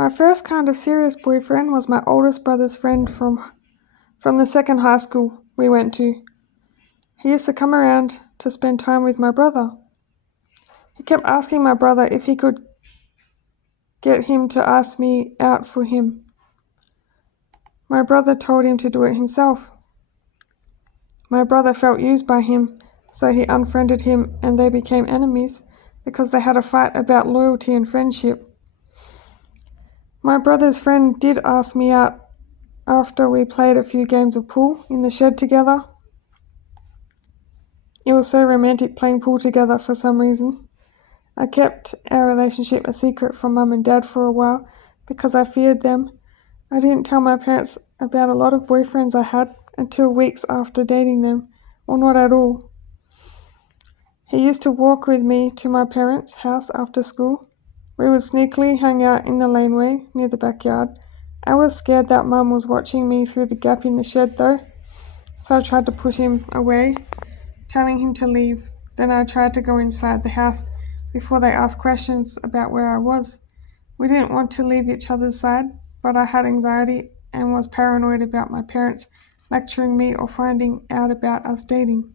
My first kind of serious boyfriend was my oldest brother's friend from the second high school we went to. He used to come around to spend time with my brother. He kept asking my brother if he could get him to ask me out for him. My brother told him to do it himself. My brother felt used by him, so he unfriended him and they became enemies because they had a fight about loyalty and friendship. My brother's friend did ask me out after we played a few games of pool in the shed together. It was so romantic playing pool together for some reason. I kept our relationship a secret from Mum and Dad for a while because I feared them. I didn't tell my parents about a lot of boyfriends I had until weeks after dating them, or not at all. He used to walk with me to my parents' house after school. We would sneakily hang out in the laneway near the backyard. I was scared that Mum was watching me through the gap in the shed though, so I tried to push him away, telling him to leave. Then I tried to go inside the house before they asked questions about where I was. We didn't want to leave each other's side, but I had anxiety and was paranoid about my parents lecturing me or finding out about us dating.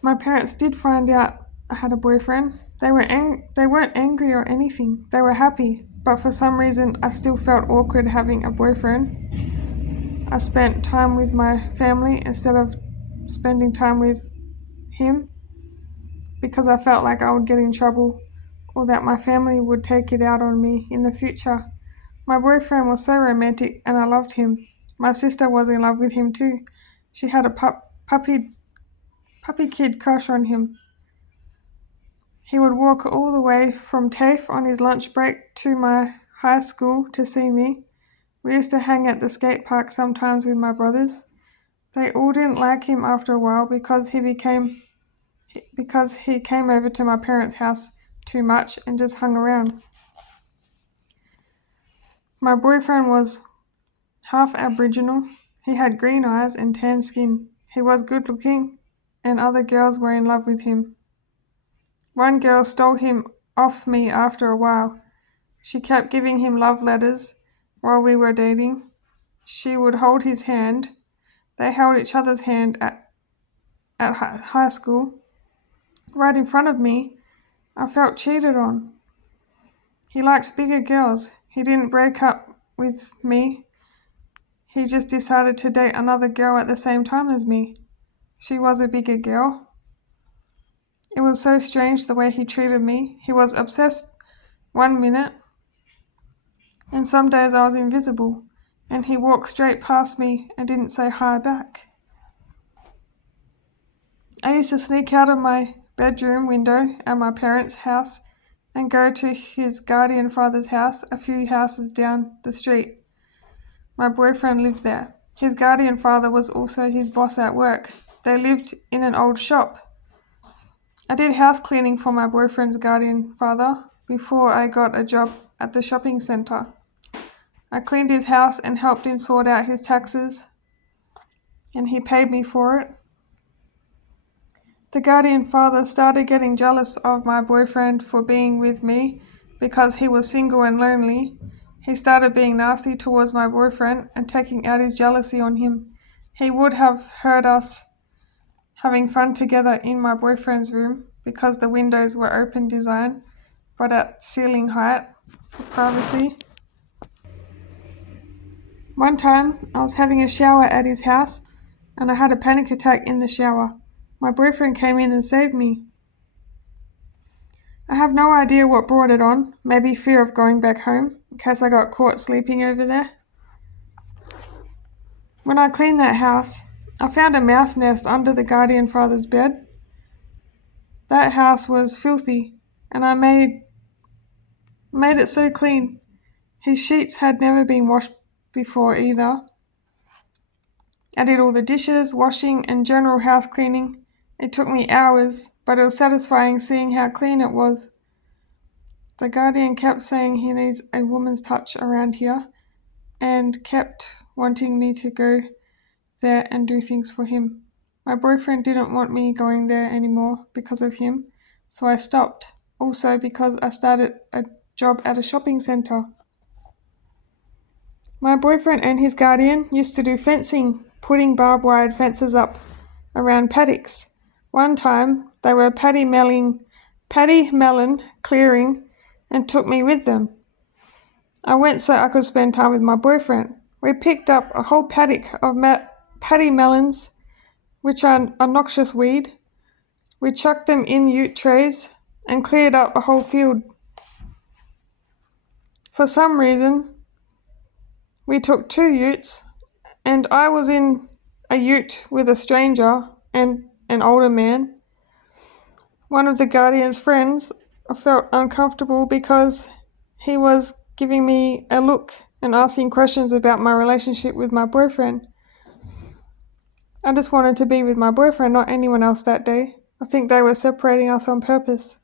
My parents did find out I had a boyfriend. They weren't angry or anything. They were happy, but for some reason I still felt awkward having a boyfriend. I spent time with my family instead of spending time with him because I felt like I would get in trouble or that my family would take it out on me in the future. My boyfriend was so romantic and I loved him. My sister was in love with him too. She had a puppy kid crush on him. He would walk all the way from TAFE on his lunch break to my high school to see me. We used to hang at the skate park sometimes with my brothers. They all didn't like him after a while because he came over to my parents' house too much and just hung around. My boyfriend was half Aboriginal. He had green eyes and tan skin. He was good looking and other girls were in love with him. One girl stole him off me after a while. She kept giving him love letters while we were dating. She would hold his hand. They held each other's hand at high school. Right in front of me, I felt cheated on. He liked bigger girls. He didn't break up with me. He just decided to date another girl at the same time as me. She was a bigger girl. It was so strange the way he treated me. He was obsessed one minute, and some days I was invisible, and he walked straight past me and didn't say hi back. I used to sneak out of my bedroom window at my parents' house and go to his guardian father's house a few houses down the street. My boyfriend lived there. His guardian father was also his boss at work. They lived in an old shop. I did house cleaning for my boyfriend's guardian father before I got a job at the shopping centre. I cleaned his house and helped him sort out his taxes, and he paid me for it. The guardian father started getting jealous of my boyfriend for being with me because he was single and lonely. He started being nasty towards my boyfriend and taking out his jealousy on him. He would have heard us having fun together in my boyfriend's room because the windows were open design but at ceiling height for privacy. One time I was having a shower at his house and I had a panic attack in the shower. My boyfriend came in and saved me. I have no idea what brought it on, maybe fear of going back home in case I got caught sleeping over there. When I cleaned that house, I found a mouse nest under the guardian father's bed. That house was filthy, and I made it so clean. His sheets had never been washed before either. I did all the dishes, washing, and general house cleaning. It took me hours, but it was satisfying seeing how clean it was. The guardian kept saying he needs a woman's touch around here, and kept wanting me to go there and do things for him. My boyfriend didn't want me going there anymore because of him, so I stopped. Also because I started a job at a shopping centre. My boyfriend and his guardian used to do fencing, putting barbed wire fences up around paddocks. One time they were paddy melon clearing and took me with them. I went so I could spend time with my boyfriend. We picked up a whole paddock of paddy melons, which are a noxious weed. We chucked them in ute trays and cleared up a whole field. For some reason, we took 2 utes, and I was in a ute with a stranger and an older man. One of the guardian's friends, I felt uncomfortable because he was giving me a look and asking questions about my relationship with my boyfriend. I just wanted to be with my boyfriend, not anyone else that day. I think they were separating us on purpose.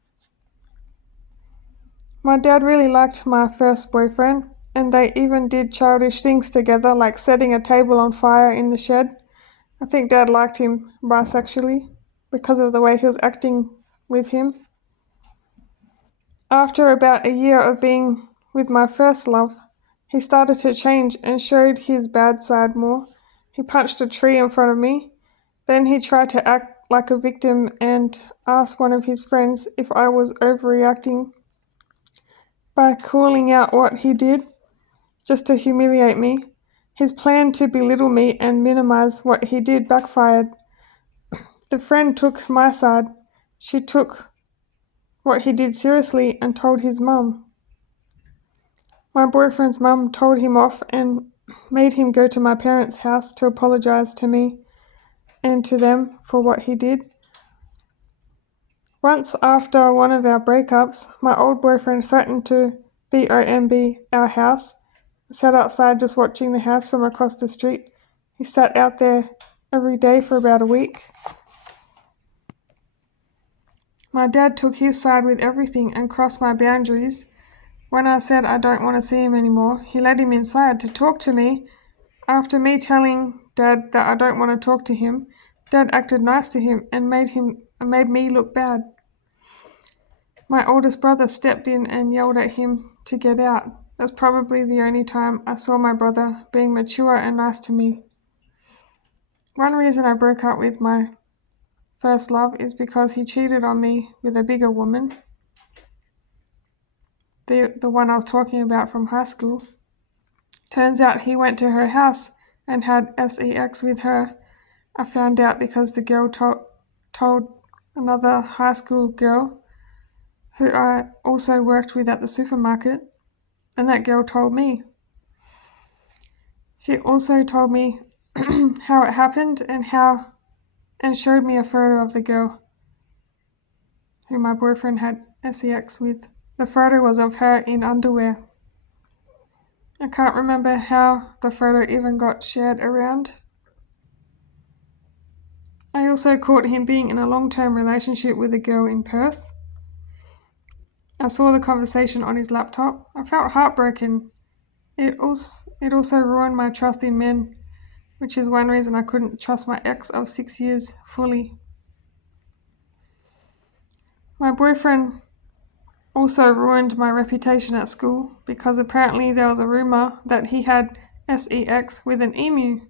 My dad really liked my first boyfriend, and they even did childish things together, like setting a table on fire in the shed. I think Dad liked him bisexually because of the way he was acting with him. After about a year of being with my first love, he started to change and showed his bad side more. He punched a tree in front of me. Then he tried to act like a victim and asked one of his friends if I was overreacting by calling out what he did just to humiliate me. His plan to belittle me and minimize what he did backfired. The friend took my side. She took what he did seriously and told his mum. My boyfriend's mum told him off and made him go to my parents' house to apologize to me and to them for what he did. Once after one of our breakups, my old boyfriend threatened to bomb our house. I sat outside just watching the house from across the street. He sat out there every day for about a week. My dad took his side with everything and crossed my boundaries. When I said I don't want to see him anymore, he let him inside to talk to me. After me telling Dad that I don't want to talk to him, Dad acted nice to him and made me look bad. My oldest brother stepped in and yelled at him to get out. That's probably the only time I saw my brother being mature and nice to me. One reason I broke up with my first love is because he cheated on me with a bigger woman, the one I was talking about from high school. Turns out he went to her house and had sex with her. I found out because the girl told another high school girl who I also worked with at the supermarket, and that girl told me. She also told me how it happened and showed me a photo of the girl who my boyfriend had sex with. The photo was of her in underwear. I can't remember how the photo even got shared around. I also caught him being in a long-term relationship with a girl in Perth. I saw the conversation on his laptop. I felt heartbroken. It also ruined my trust in men, which is one reason I couldn't trust my ex of 6 years fully. My boyfriend also ruined my reputation at school because apparently there was a rumor that he had sex with an emu.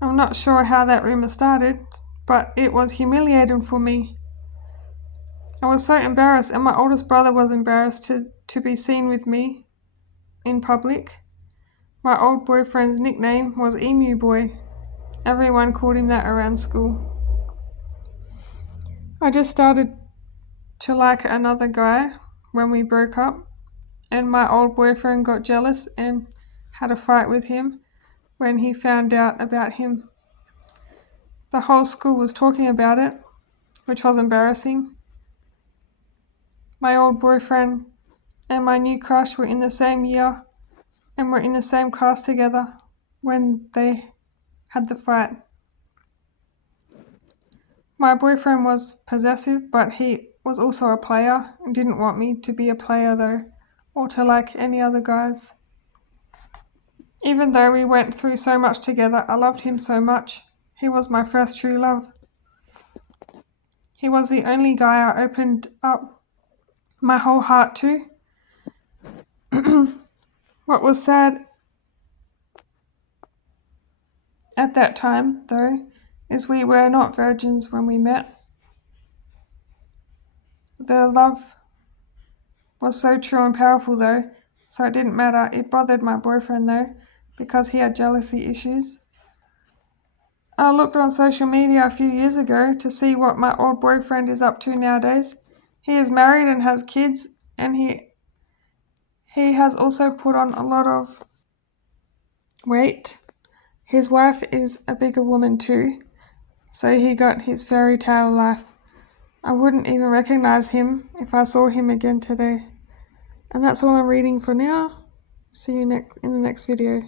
I'm not sure how that rumor started, but it was humiliating for me. I was so embarrassed, and my oldest brother was embarrassed to be seen with me in public. My old boyfriend's nickname was Emu Boy. Everyone called him that around school. I just started to like another guy when we broke up, and my old boyfriend got jealous and had a fight with him when he found out about him. The whole school was talking about it, which was embarrassing. My old boyfriend and my new crush were in the same year and were in the same class together when they had the fight. My boyfriend was possessive, but he was also a player and didn't want me to be a player though, or to like any other guys. Even though we went through so much together, I loved him so much. He was my first true love. He was the only guy I opened up my whole heart to. What was sad at that time, though, is we were not virgins when we met. The love was so true and powerful, though, so it didn't matter. It bothered my boyfriend, though, because he had jealousy issues. I looked on social media a few years ago to see what my old boyfriend is up to nowadays. He is married and has kids, and he has also put on a lot of weight. His wife is a bigger woman too, so he got his fairy tale life. I wouldn't even recognize him if I saw him again today. And that's all I'm reading for now. See you in the next video.